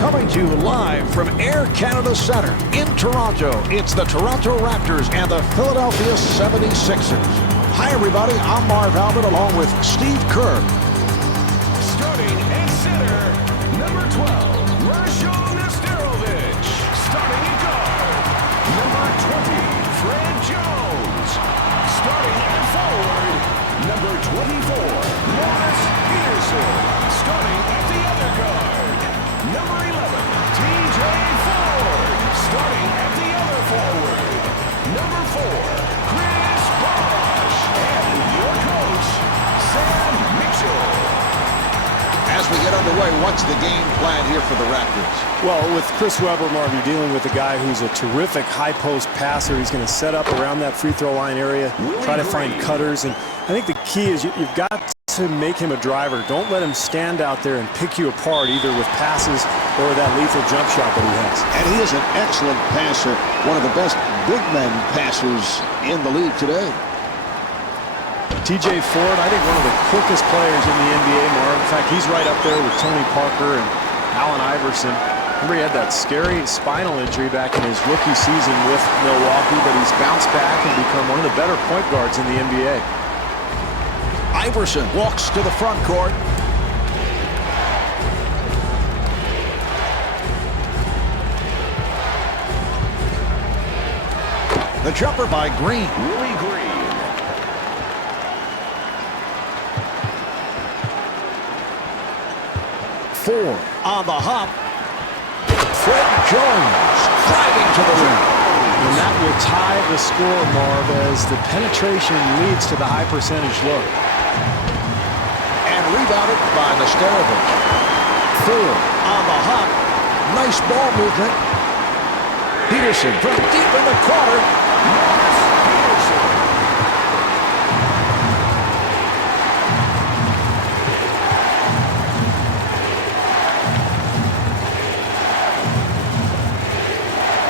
Coming to you live from Air Canada Centre in Toronto, it's the Toronto Raptors and the Philadelphia 76ers. Hi, everybody. I'm Marv Albert along with Steve Kerr. Starting at center, number 12, Starting at guard, number 20, Fred Jones. Starting at forward, number 24, Morris Peterson. Starting at the other guard, number 11, TJ Ford. Starting at the other forward, number 4, Chris Bosh. And your coach, Sam Mitchell. As we get underway, what's the game plan here for the Raptors? Well, with Chris Webber, Marv, you're dealing with a guy who's a terrific high-post passer. He's going to set up around that free-throw line area, try to find cutters. And I think the key is you've got to make him a driver. Don't let him stand out there and pick you apart, either with passes or that lethal jump shot that he has. And he is an excellent passer, one of the best big men passers in the league today. TJ Ford, I think one of the quickest players in the NBA, Marv. In fact, he's right up there with Tony Parker and Allen Iverson. Remember, he had that scary spinal injury back in his rookie season with Milwaukee, but he's bounced back and become one of the better point guards in the NBA. Iverson walks to the front court. The jumper by Green. Willie Green. Ford on the hop. Fred Jones driving to the rim. And that will tie the score, Marv, as the penetration leads to the high percentage look. And rebounded by Nesterovic. Ford on the hop. Nice ball movement. Peterson from deep in the corner. Morris Peterson.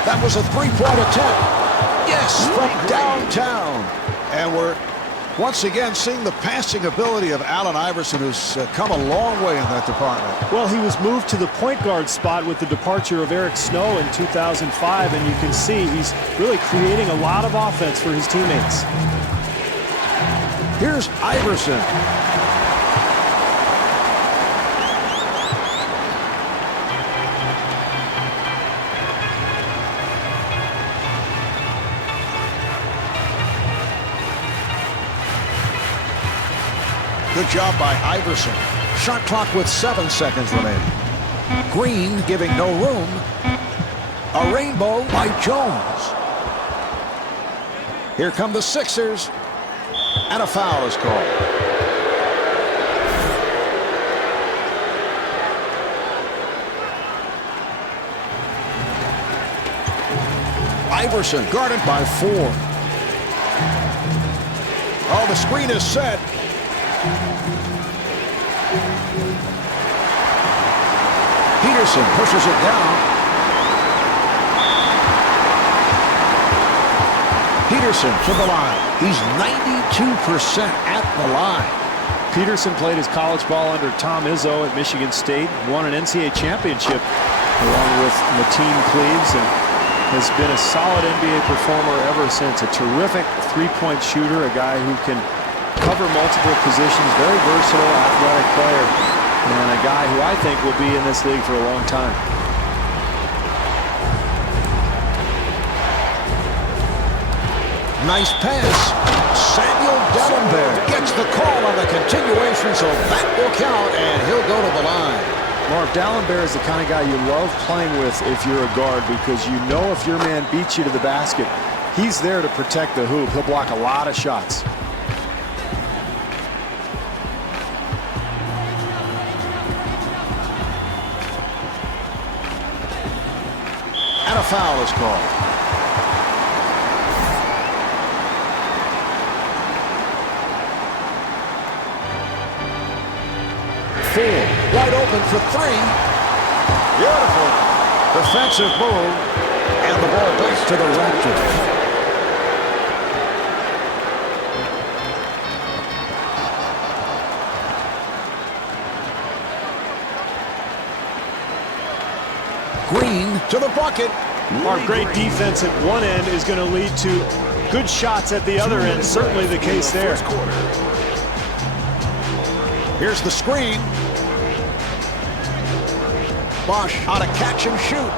That was a three-point attempt. Yes, from downtown. And we're once again seeing the passing ability of Allen Iverson, who's come a long way in that department. Well, he was moved to the point guard spot with the departure of Eric Snow in 2005, and you can see he's really creating a lot of offense for his teammates. Here's Iverson. Good job by Iverson. Shot clock with 7 seconds remaining. Green giving no room. A rainbow by Jones. Here come the Sixers. And a foul is called. Iverson guarded by Ford. Oh, the screen is set. Peterson pushes it down. Peterson to the line. He's 92% at the line. Peterson played his college ball under Tom Izzo at Michigan State, won an NCAA championship along with Mateen Cleaves, and has been a solid NBA performer ever since. A terrific three-point shooter, a guy who can cover multiple positions, very versatile, athletic player, and a guy who I think will be in this league for a long time. Nice pass. Samuel Dellenberg gets the call on the continuation, so that will count, and he'll go to the line. Marv, Dallenberg is the kind of guy you love playing with if you're a guard, because you know if your man beats you to the basket, he's there to protect the hoop. He'll block a lot of shots. And a foul is called. Ford wide open for three. Beautiful defensive move, and the ball back to the Raptors. Green to the bucket. Our great defense at one end is going to lead to good shots at the other end. Certainly the case there. Here's the screen. Bosch on a catch and shoot.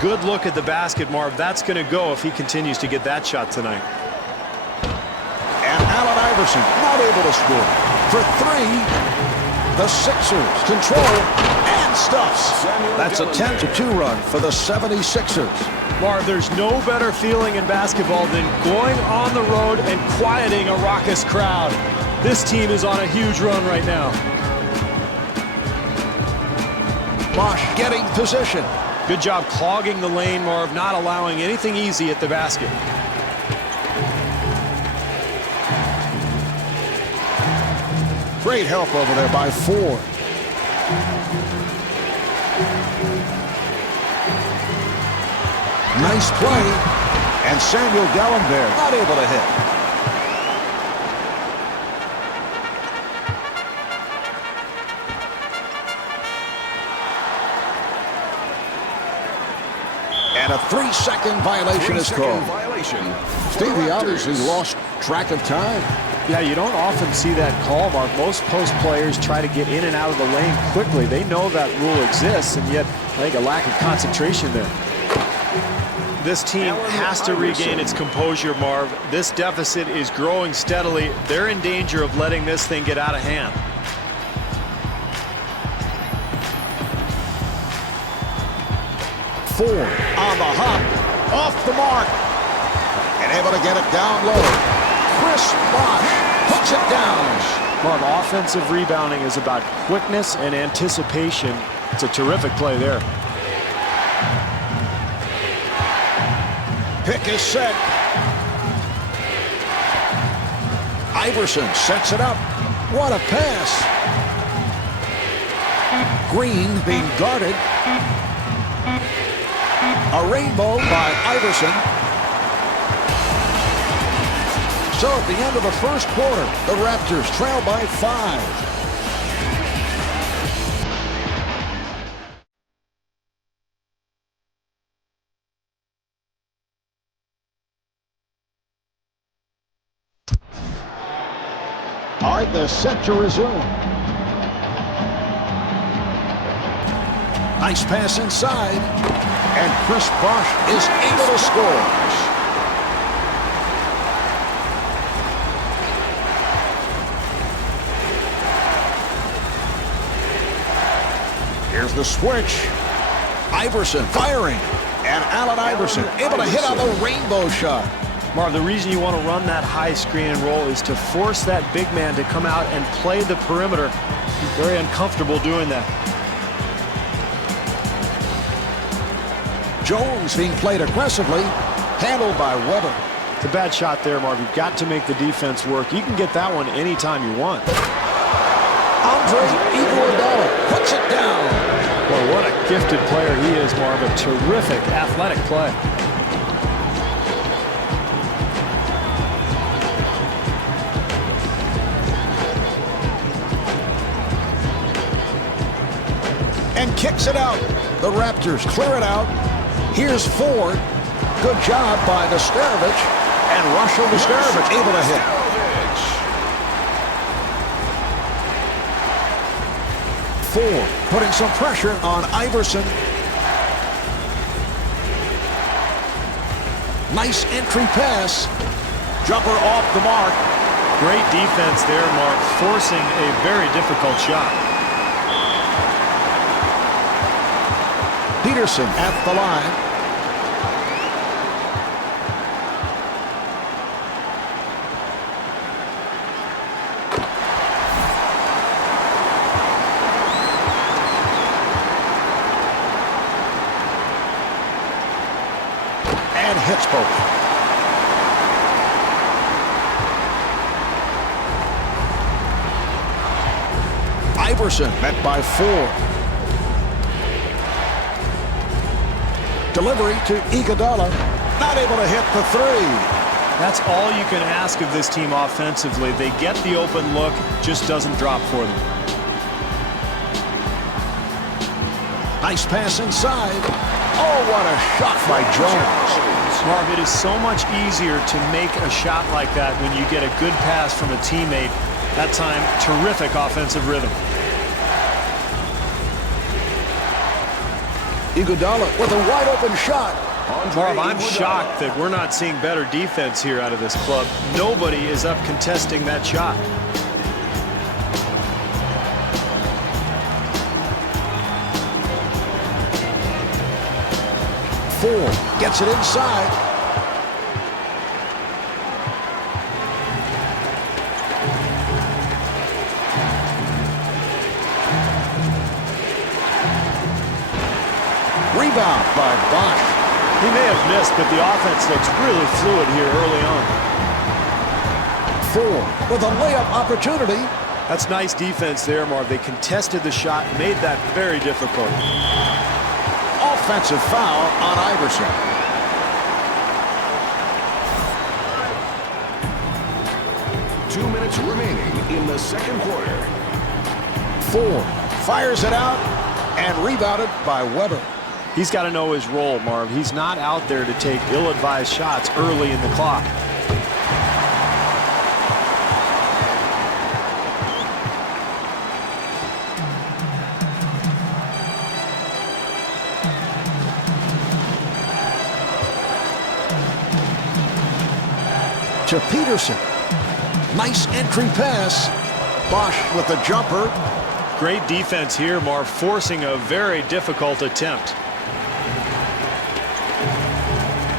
Good look at the basket, Marv. That's going to go if he continues to get that shot tonight. And Allen Iverson not able to score. For three, the Sixers control and stuffs. That's a 10-2 run for the 76ers. Marv, there's no better feeling in basketball than going on the road and quieting a raucous crowd. This team is on a huge run right now. Bosch getting position. Good job clogging the lane, Marv, not allowing anything easy at the basket. Great help over there by Ford. Nice play. And Samuel Gallenberg not able to hit. And a 3-second violation is called. Stevie obviously lost track of time. Yeah, you don't often see that call, Mark. Most post players try to get in and out of the lane quickly. They know that rule exists, and yet I think a lack of concentration there. This team has to regain its composure, Marv. This deficit is growing steadily. They're in danger of letting this thing get out of hand. Ford on the hop, off the mark, and able to get it down low. Chris Bosch puts it down. Marv, offensive rebounding is about quickness and anticipation. It's a terrific play there. Pick is set. Iverson sets it up. What a pass. Green being guarded. A rainbow by Iverson. So at the end of the first quarter, the Raptors trail by 5. All right, they're set to resume. Nice pass inside. And Chris Bosch is able to score. Here's the switch. Iverson firing. And Allen Iverson able to hit on the rainbow shot. Marv, the reason you want to run that high screen and roll is to force that big man to come out and play the perimeter. He's very uncomfortable doing that. Jones being played aggressively, handled by Weber. It's a bad shot there, Marv. You've got to make the defense work. You can get that one anytime you want. Andre Iguodala puts it down. Boy, what a gifted player he is, Marv. A terrific athletic play. And kicks it out. The Raptors clear it out. Here's Ford. Good job by Nesterovic. And Russell Nesterovic able to hit. Ford putting some pressure on Iverson. Nice entry pass. Jumper off the mark. Great defense there, Mark, forcing a very difficult shot. Peterson at the line. And hits both. Iverson met by Ford. Delivery to Iguodala. Not able to hit the three. That's all you can ask of this team offensively. They get the open look, just doesn't drop for them. Nice pass inside. Oh, what a shot by Jones. Marv, it is so much easier to make a shot like that when you get a good pass from a teammate. That time, terrific offensive rhythm. Iguodala with a wide open shot. Marv, I'm shocked that we're not seeing better defense here out of this club. Nobody is up contesting that shot. Ford gets it inside. Rebound by Bosch. He may have missed, but the offense looks really fluid here early on. Ford with a layup opportunity. That's nice defense there, Marv. They contested the shot and made that very difficult. Offensive foul on Iverson. Two minutes remaining in the second quarter. Ford fires it out and rebounded by Weber. He's got to know his role, Marv. He's not out there to take ill-advised shots early in the clock. To Peterson. Nice entry pass. Bosch with the jumper. Great defense here, Marv, forcing a very difficult attempt.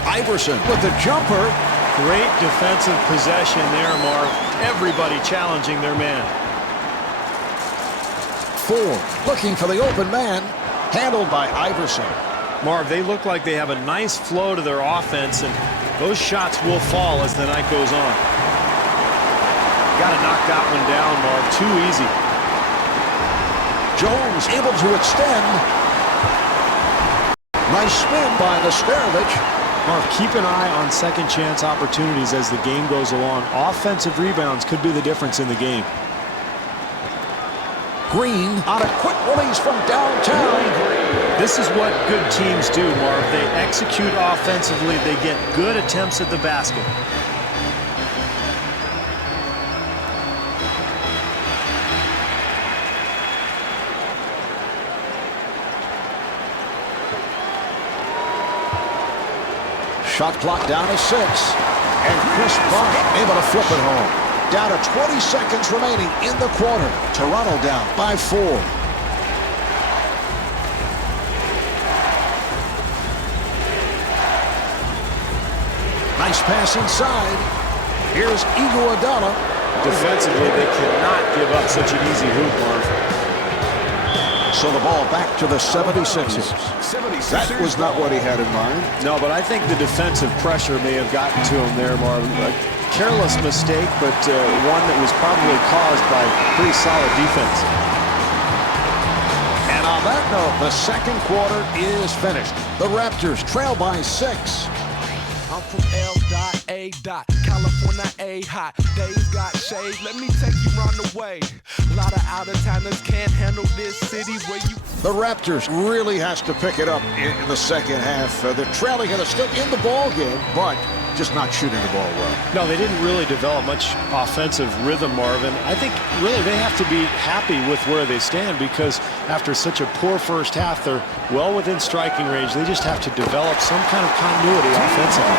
Iverson with the jumper. Great defensive possession there, Marv. Everybody challenging their man. Ford looking for the open man. Handled by Iverson. Marv, they look like they have a nice flow to their offense, and those shots will fall as the night goes on. Got to knock that one down, Marv. Too easy. Jones able to extend. Nice spin by Nesterovic. Marv, keep an eye on second chance opportunities as the game goes along. Offensive rebounds could be the difference in the game. Green on a quick release from downtown. This is what good teams do, Marv. They execute offensively. They get good attempts at the basket. Shot clock down to 6. And Chris Bosch able to flip it home. Down to 20 seconds remaining in the quarter. Toronto down by 4. Nice pass inside. Here's Iguodala. Defensively, they cannot give up such an easy hoop, Marv. So the ball back to the 76ers. That was not what he had in mind. No, but I think the defensive pressure may have gotten to him there, Marv. A careless mistake, but one that was probably caused by pretty solid defense. And on that note, the second quarter is finished. The Raptors trail by 6. I'm from L.A. California A hot. Days got shade. Let me take you round the way. A lot of out-of-towners can't handle this city where you. The Raptors really has to pick it up in the second half. They're trailing and they're still in the ball game, but just not shooting the ball well. No, they didn't really develop much offensive rhythm, Marvin. I think really they have to be happy with where they stand because after such a poor first half, they're well within striking range. They just have to develop some kind of continuity offensively.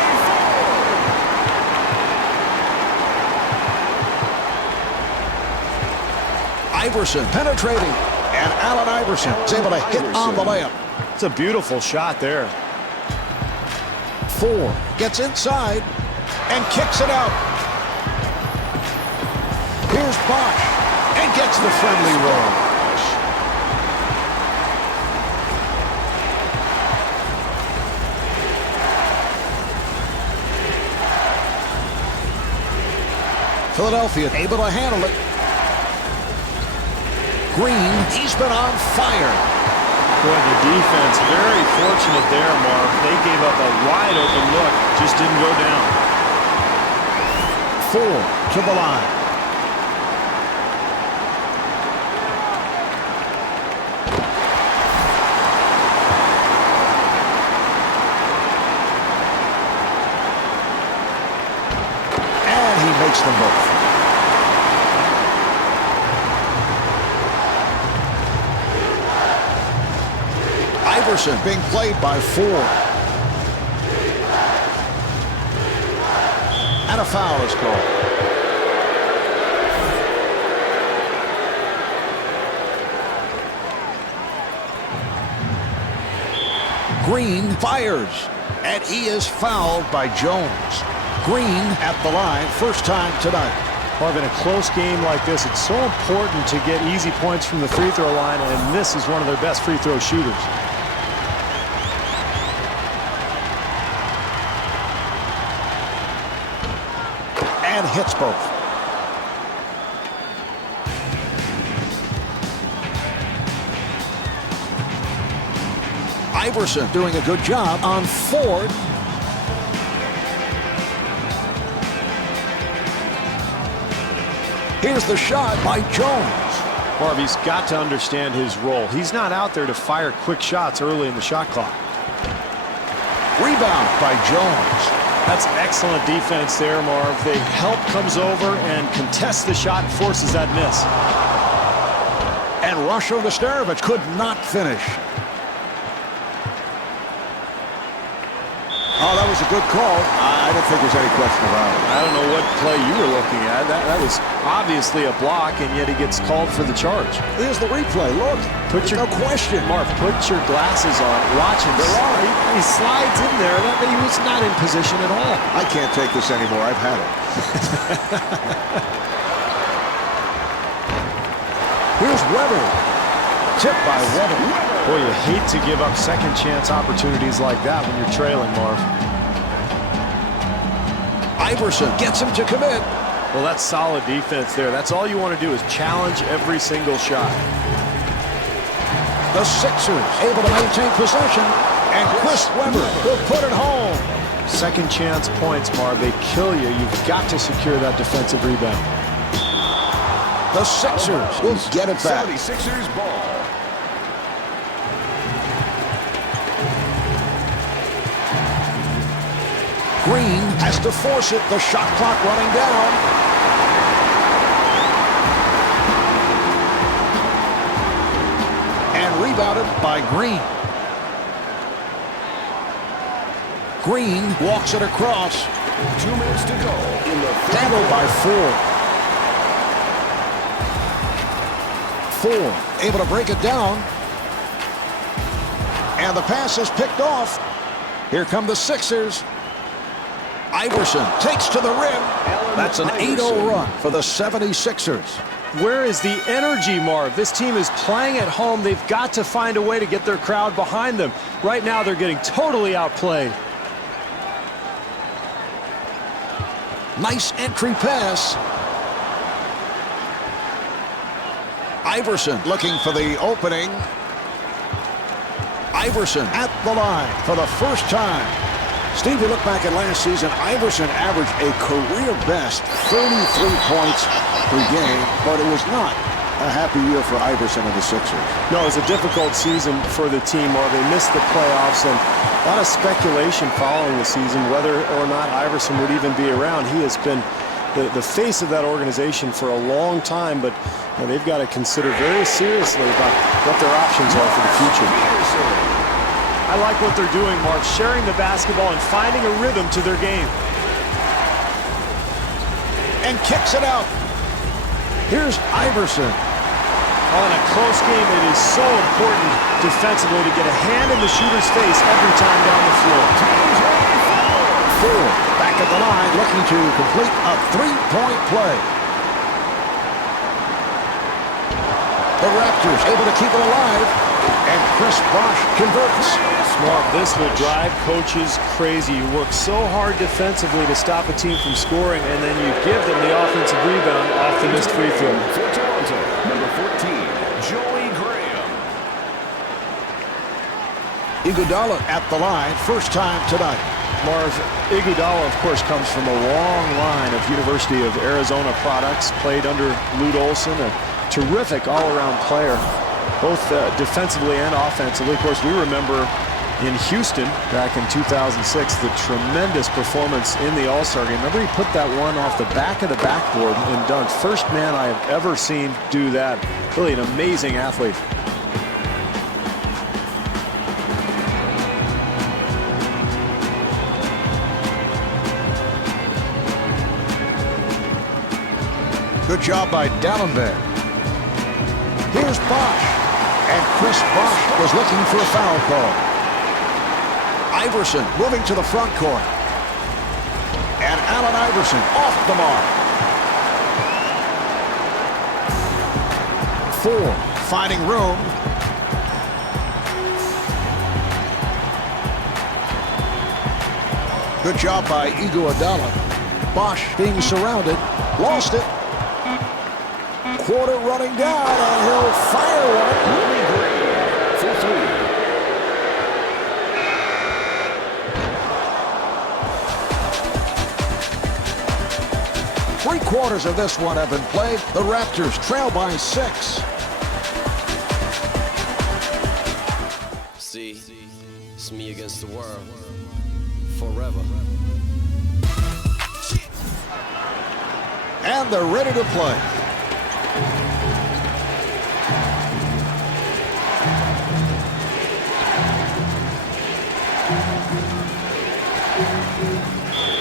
Iverson penetrating, and Allen Iverson is able to hit on the layup. It's a beautiful shot there. 4 gets inside and kicks it out. Here's Bosch and gets the friendly roll. Philadelphia able to handle it. Green, he's been on fire. Boy, the defense very fortunate there, Mark. They gave up a wide open look, just didn't go down. 4 to the line. makes them both. Iverson being played by 4. And a foul is called. Green fires, and he is fouled by Jones. Green at the line, first time tonight. Marv, in a close game like this, it's so important to get easy points from the free throw line, and this is one of their best free throw shooters. And hits both. Iverson doing a good job on Ford. Here's the shot by Jones. Marv, he's got to understand his role. He's not out there to fire quick shots early in the shot clock. Rebound by Jones. That's excellent defense there, Marv. The help comes over and contests the shot and forces that miss. And Rusho Nesterovic could not finish. Oh, that was a good call. I don't think there's any question about it. I don't know what play you were looking at. That was obviously a block, and yet he gets called for the charge. Here's the replay. Look, no question. Marv, put your glasses on. Watch him. He slides in there. He was not in position at all. I can't take this anymore. I've had it. Here's Weber. Tip by Weber. Boy, you hate to give up second chance opportunities like that when you're trailing, Marv. Iverson gets him to commit. Well, that's solid defense there. That's all you want to do is challenge every single shot. The Sixers able to maintain possession, and Chris Webber will put it home. Second chance points, Marv. They kill you. You've got to secure that defensive rebound. The Sixers will get it back. 76ers ball. Green has to force it. The shot clock running down. And rebounded by Green. Green walks it across. 2 minutes to go in the Handled by 4. 4 able to break it down. And the pass is picked off. Here come the Sixers. Iverson takes to the rim. That's an 8-0 run for the 76ers. Where is the energy, Marv? This team is playing at home. They've got to find a way to get their crowd behind them. Right now, they're getting totally outplayed. Nice entry pass. Iverson looking for the opening. Iverson at the line for the first time. Steve, you look back at last season, Iverson averaged a career-best 33 points per game, but it was not a happy year for Iverson and the Sixers. No, it was a difficult season for the team, or they missed the playoffs, and a lot of speculation following the season whether or not Iverson would even be around. He has been the face of that organization for a long time, but they've got to consider very seriously about what their options are for the future. I like what they're doing, Mark, sharing the basketball and finding a rhythm to their game. And kicks it out. Here's Iverson. In a close game, it is so important defensively to get a hand in the shooter's face every time down the floor. Ford back at the line looking to complete a three-point play. The Raptors able to keep it alive, and Chris Bosh converts. Mark, this will drive coaches crazy. You work so hard defensively to stop a team from scoring, and then you give them the offensive rebound off the missed free throw. For Toronto, number 14, Joey Graham. Iguodala at the line, first time tonight. Marv, Iguodala, of course, comes from a long line of University of Arizona products, played under Lute Olson, a terrific all-around player, both defensively and offensively. Of course, we remember in Houston back in 2006. The tremendous performance in the All-Star game. Remember, he put that one off the back of the backboard and dunked. First man I have ever seen do that. Really an amazing athlete. Good job by Dallenberg. Here's Bosch. And Chris Bosch was looking for a foul call. Iverson moving to the front court. And Allen Iverson off the mark. 4 finding room. Good job by Iguodala. Bosch being surrounded. Lost it. Quarter running down, and he'll fire one. For 3. 3/4 of this one have been played. The Raptors trail by 6. See, it's me against the world. Forever. And they're ready to play.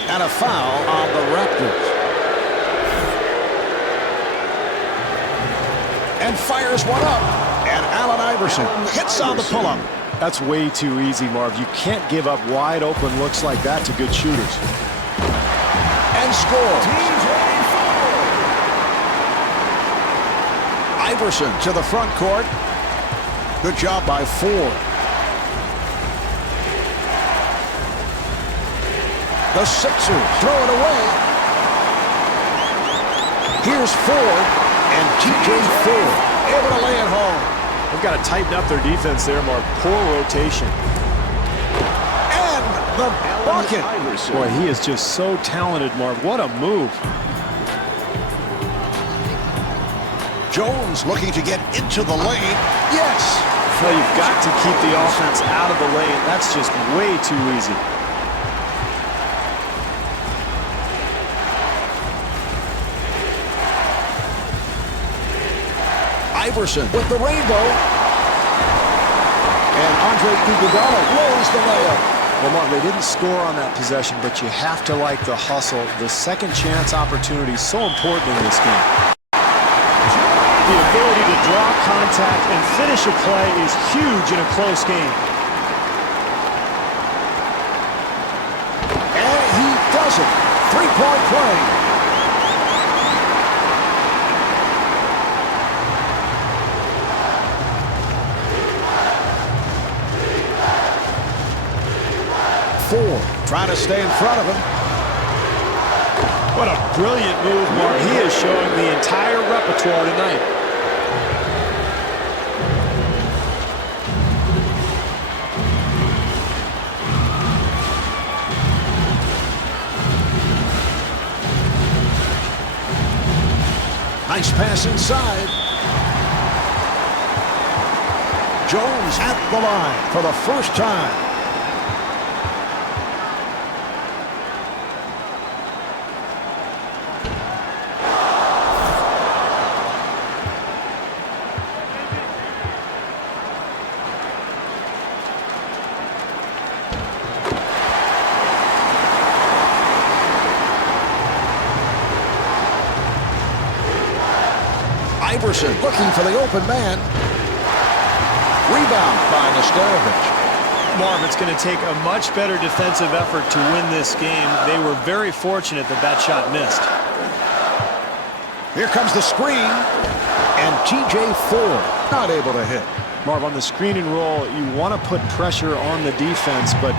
And a foul on the Raptors. And fires one up. And Allen Iverson hits on the pull-up. That's way too easy, Marv. You can't give up wide open looks like that to good shooters. And scores. Iverson to the front court. Good job by Ford. The Sixers throw it away. Here's Ford and T.J. Ford able to lay it home. They've got to tighten up their defense there, Marv. Poor rotation. And the bucket. Boy, he is just so talented, Marv. What a move. Jones looking to get into the lane. Yes. Well, you've got to keep the offense out of the lane. That's just way too easy. Iverson with the rainbow. And Andre Iguodala rolls the layup. Well, Mark, they didn't score on that possession, but you have to like the hustle. The second chance opportunity is so important in this game. The ability to draw contact and finish a play is huge in a close game. And he does it. 3-point play. Ford trying to stay in front of him. What a brilliant move, Mark. He is showing the entire repertoire tonight. Nice pass inside. Jones at the line for the first time. Iverson looking for the open man. Rebound by Nesterovic. Marv, it's going to take a much better defensive effort to win this game. They were very fortunate that that shot missed. Here comes the screen. And T.J. Ford not able to hit. Marv, on the screen and roll, you want to put pressure on the defense, but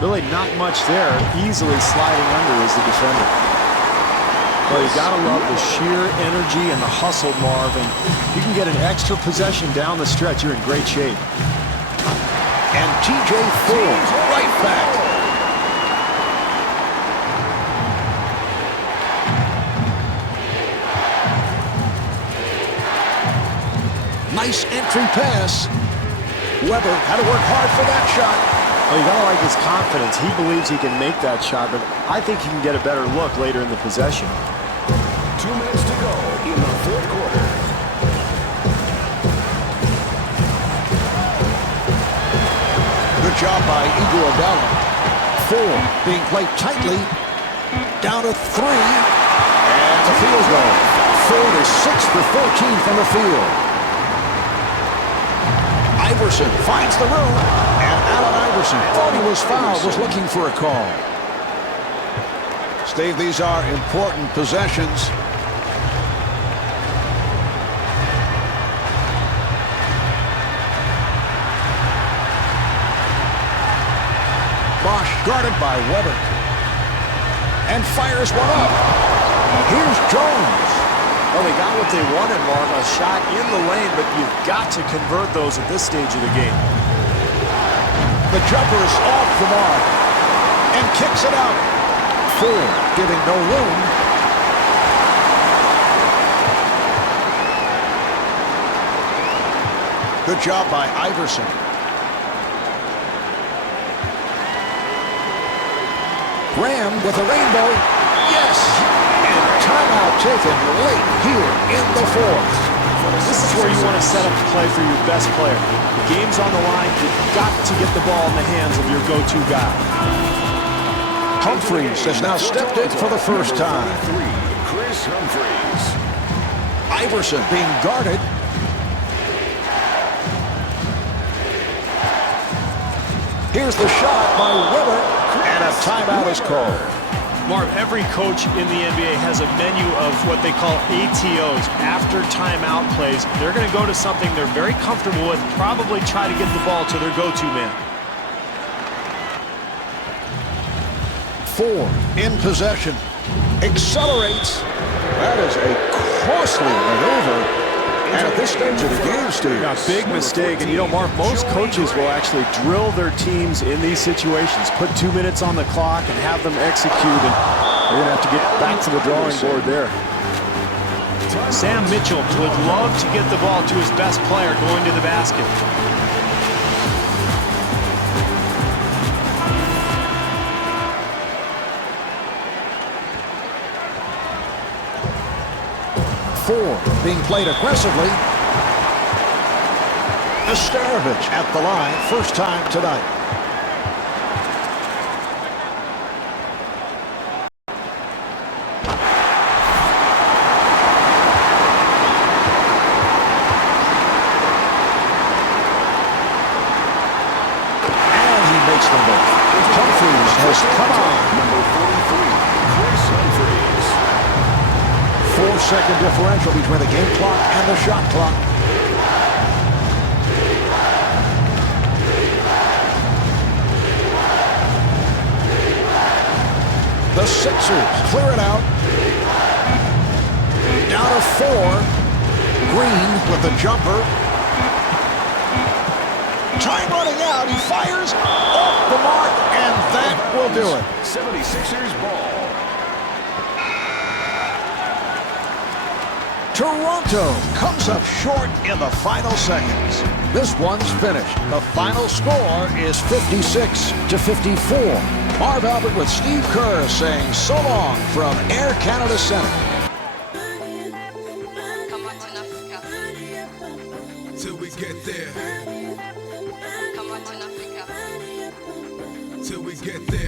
really not much there. Easily sliding under is the defender. Well, you gotta love the sheer energy and the hustle, Marv, and you can get an extra possession down the stretch. You're in great shape. And T.J. Ford right back. Nice entry pass. Weber had to work hard for that shot. Well, you gotta like his confidence. He believes he can make that shot, but I think he can get a better look later in the possession. 2 minutes to go in the fourth quarter. Good job by Iguodala. 4 being played tightly. Down to 3. And the field goal. Ford is 6 for 14 from the field. Iverson finds the room. And Allen Iverson thought he was fouled, was looking for a call. Steve, these are important possessions. Bosch guarded by Weber. And fires one up. Here's Jones. Well, they got what they wanted, Mark. A shot in the lane, but you've got to convert those at this stage of the game. The jumper is off the mark. And kicks it out. Ford giving no room. Good job by Iverson. Graham with a rainbow. Yes! And timeout taken late here in the fourth. This is where you want to set up the play for your best player. The game's on the line. You've got to get the ball in the hands of your go-to guy. Humphries has now stepped in for the first time. Chris Humphries. Iverson being guarded. Here's the shot by Weber. And a timeout is called. Marv, every coach in the NBA has a menu of what they call ATOs, after timeout plays. They're going to go to something they're very comfortable with, probably try to get the ball to their go-to man. Ford in possession. Accelerates. That is a costly maneuver. And at this stage of the game, Steve. A big mistake. And you know, Mark, most coaches will actually drill their teams in these situations. Put 2 minutes on the clock and have them execute. And they're going to have to get back to the drawing board there. Sam Mitchell would love to get the ball to his best player going to the basket. Ford being played aggressively. Estarovich at the line, first time tonight. And he makes them both. Humphries has come on. Number 43, Chris Humphries. 4-second differential between the game clock and the shot clock. The Sixers clear it out. Down to 4. Green with the jumper. Time running out. He fires off the mark, and that will do it. 76ers ball. Toronto comes up short in the final seconds. This one's finished. The final score is 56-54. Marv Albert with Steve Kerr saying so long from Air Canada Center. Come on to Africa. Till we get there. Come on to Africa. Till we get there.